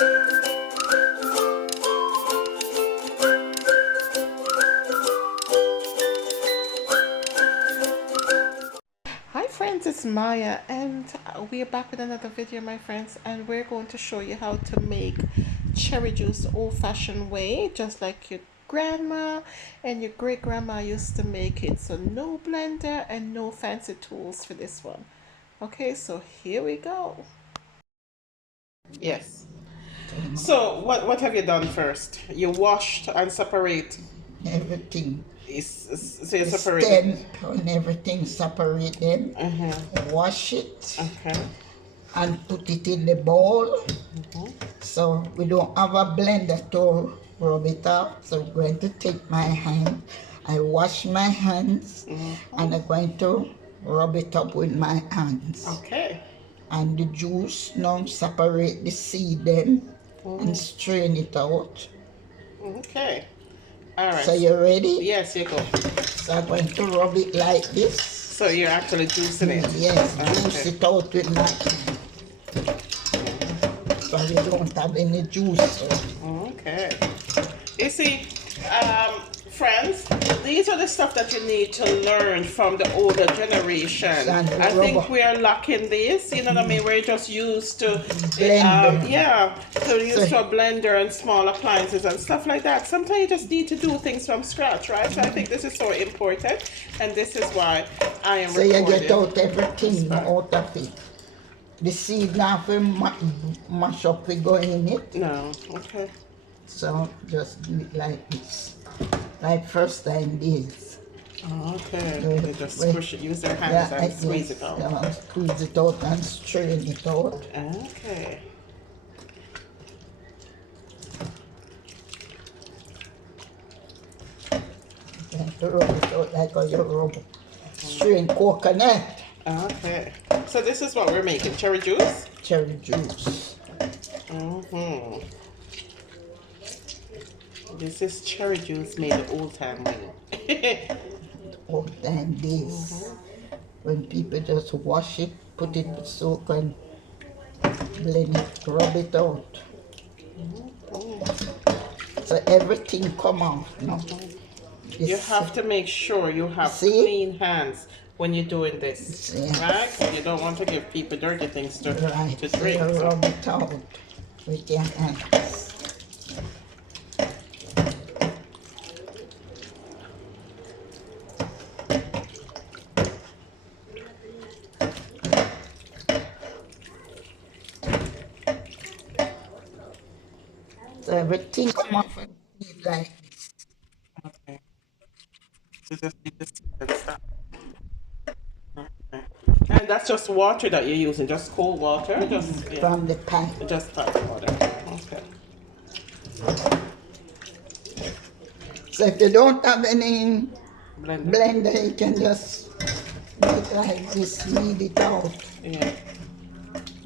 Hi friends, it's Maya and we are back with another video, my friends, and we're going to show you how to make cherry juice the old-fashioned way, just like your grandma and your great-grandma used to make it. So no blender and no fancy tools for this one. Okay, so here we go. Yes. So what have you done first? You washed and separate everything. so you The separate stem and everything separated. Wash it Okay. and put it in the bowl. So we don't have a blender to rub it up. So I'm going to take my hand. I wash my hands and I'm going to rub it up with my hands. Okay. And the juice, now separate the seed then and strain it out. Okay. All right. So you ready? Yes, you go. So I'm going to rub it like this. So you're actually juicing it? Yes, juice Okay. it out with my hand. So we don't have any juice. Okay. You see, friends, these are the stuff that you need to learn from the older generation. I think we are lacking this, you know what I mean? We're just used to, used to a blender and small appliances and stuff like that. Sometimes you just need to do things from scratch, right? So I think this is so important, and this is why I am recording. So you get out everything out of it. The seed now we mash up, we go in it. No, okay. So just do it like this. Like first time this. Okay. They just squish it, use their hands and squeeze it out. Squeeze it out and strain it out. Okay. You have to rub it out like how you rub strain coconut. Okay. So this is what we're making, cherry juice? Cherry juice. This is cherry juice made the old time way. Old time days. When people just wash it, put it with soap and blend it, rub it out. So everything come out now. You have to make sure you have clean hands when you're doing this, right? You don't want to give people dirty things to drink. So you rub it out with your hands. So everything come off and like this. Okay. So just need to see and stop. Okay. And that's just water that you're using, just cold water? Just From the pan. Just tap water. Okay. So if you don't have any Blender. blender, you can just do it like this, knead it out. Yeah.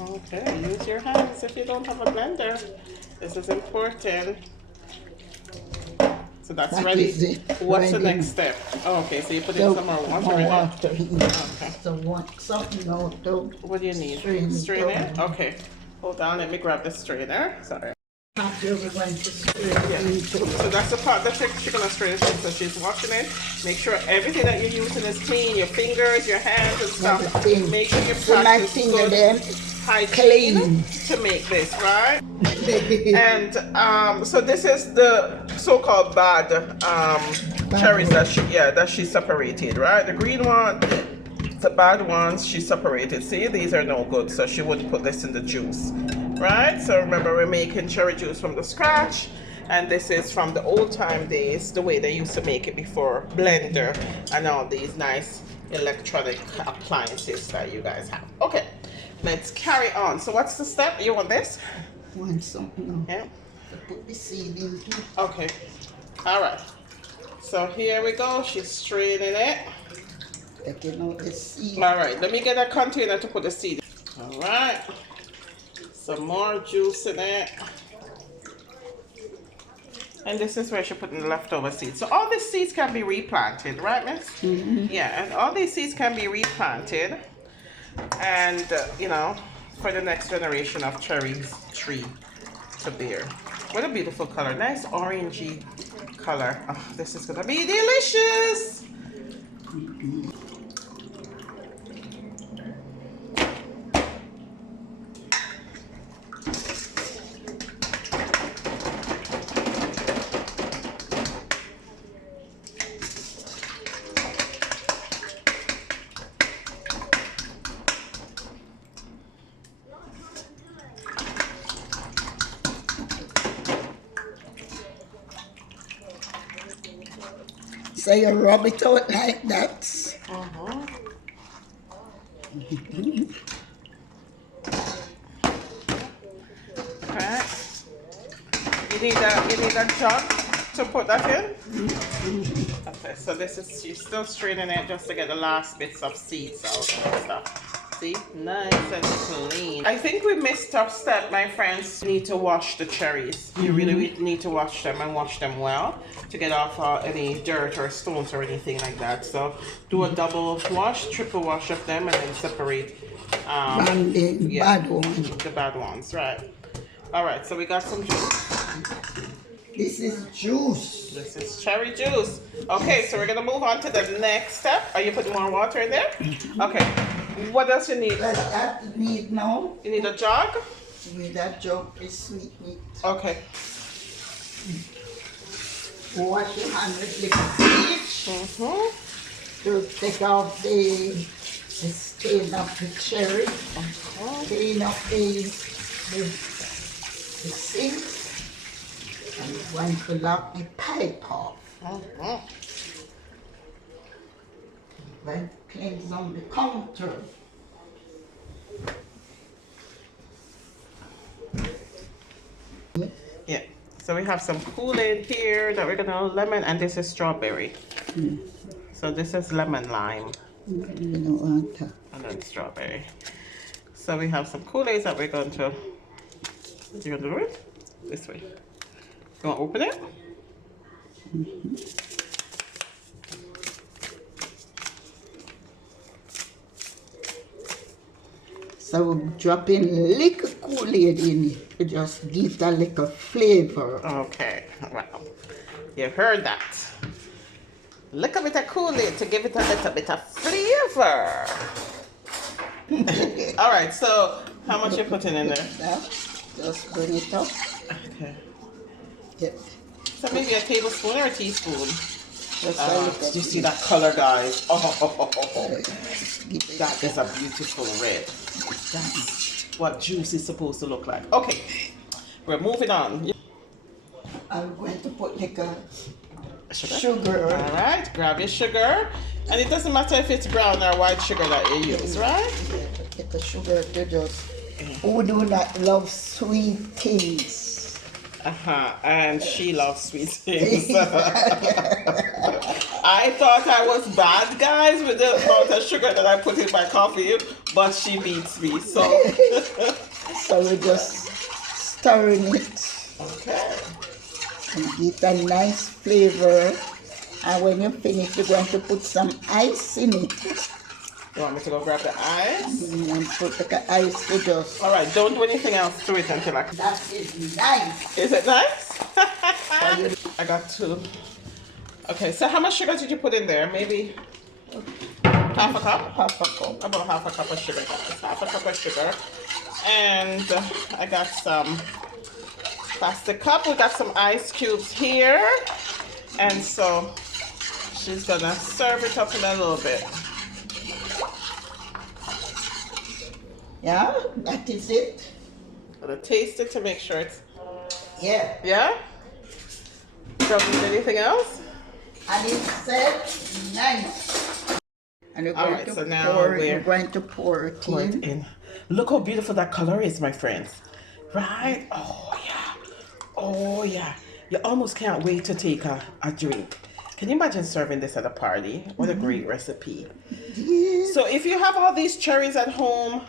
Okay, use your hands if you don't have a blender. This is important. So that's That ready. is it. What's the Ready. next step? Oh, okay, so you put in some more water in it. Water in it. Okay. So want something out to What do you need? strain it? Okay. Hold on, let me grab the strainer. Sorry. after we're going to strain it into. So that's the part that she's gonna strain it. So she's washing it. Make sure everything that you're using is clean. Your fingers, your hands, and stuff. Everything. Make sure you So my practice finger good them hygiene clean. to make this, right? And so this is the so-called bad cherries that she separated, right? The green one, the bad ones she separated. See, these are no good, so she wouldn't put this in the juice, right? So remember, we're making cherry juice from the scratch, and this is from the old time days, the way they used to make it before blender and all these nice electronic appliances that you guys have. Okay, let's carry on. So what's the step? You want this? Want something? Yeah. To put the seed in. Okay. All right. So here we go. She's straining it. Taking out the seed. All right. Let me get a container to put the seed in. All right. Some more juice in it. And this is where she put in the leftover seeds. So all these seeds can be replanted, right, miss? Mm-hmm. Yeah, and all these seeds can be replanted. And, you know, for the next generation of cherries tree. to bear. What a beautiful color. Nice orangey color. Oh, this is gonna be delicious. So you rub it out like that. Okay. You need a jug to put that in? Okay, so this is, she's still straining it just to get the last bits of seeds out and stuff. See? Nice and clean. I think we missed a step, my friends. You need to wash the cherries. You really need to wash them and wash them well to get off any dirt or stones or anything like that. So do a double wash, triple wash of them, and then separate And the bad one. the bad ones, right? All right, so we got some juice. This is juice. This is cherry juice. Okay, so we're gonna move on to the next step. Are you putting more water in there? Okay. What else you need? But that need now. You need a jug? You need that jug to sweeten it. Okay. Wash your hand with liquid bleach to take off the stain of the cherry. Clean up the sink. And I'm going to lock the pipe off. Then cleans on the counter. Yeah. So we have some Kool-Aid here that we're gonna lemon, and this is strawberry. So this is lemon lime. You don't want to. And then strawberry. So we have some Kool-Aid that we're going to. You're gonna do it this way. You want to open it? So we're dropping little Kool-Aid in it to just give a little flavor. Okay. Well, you heard that. Little bit of Kool-Aid to give it a little bit of flavor. All right. So how much you putting in there? Now, just bring it up. Okay. Yep. So maybe a tablespoon or a teaspoon. Just a little. Did you see that color, guys? Oh, Give it that is a beautiful red. That's what juice is supposed to look like. Okay, we're moving on. I'm going to put like a Sugar. sugar. All right, grab your sugar. And it doesn't matter if it's brown or white sugar that you use, right? Yeah, get the sugar to just. Who do not love sweet things? And she loves sweet things. I thought I was bad, guys, with the amount of sugar that I put in my coffee, but she beats me, so. So we're just stirring it Okay. and get a nice flavor. And when you finish, you're going to put some ice in it. You want me to go grab the ice? And put the ice to just. All right, don't do anything else to it until I. That is nice. Is it nice? I got two. Okay, so how much sugar did you put in there? Maybe half a cup? Half a cup. About half a cup of sugar, guys. Half a cup of sugar. And I got some plastic cup. We got some ice cubes here. And so she's gonna serve it up in a little bit. Yeah, that is it. Gonna taste it to make sure it's. Yeah. Yeah? Don't need anything else? And it said nice. And we're All going right, to so now pour, we're going to pour it Pour in. it in. Look how beautiful that color is, my friends. Right? Oh, yeah. Oh, yeah. You almost can't wait to take a drink. Can you imagine serving this at a party? What a great recipe. Yeah. So if you have all these cherries at home,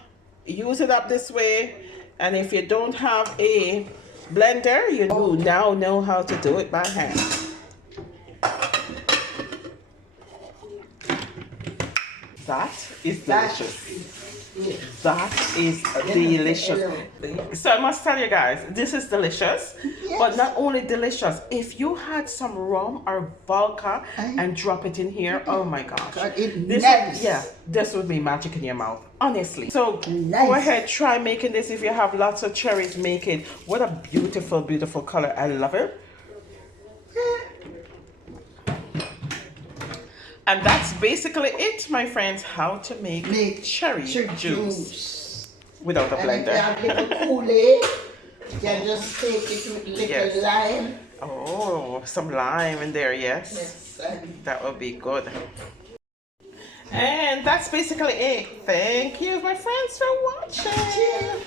use it up this way. And if you don't have a blender, you now know how to do it by hand. That is delicious. That is delicious. So I must tell you guys, this is delicious. But not only delicious, if you had some rum or vodka and drop it in here, oh my gosh. This would be magic in your mouth, honestly. So go ahead, try making this. If you have lots of cherries, make it. What a beautiful, beautiful color. I love it. And that's basically it, my friends, how to make cherry juice without a blender. And if you have little Kool-Aid, you can just take it with little lime. Oh, some lime in there, yes. That would be good. And that's basically it. Thank you, my friends, for watching.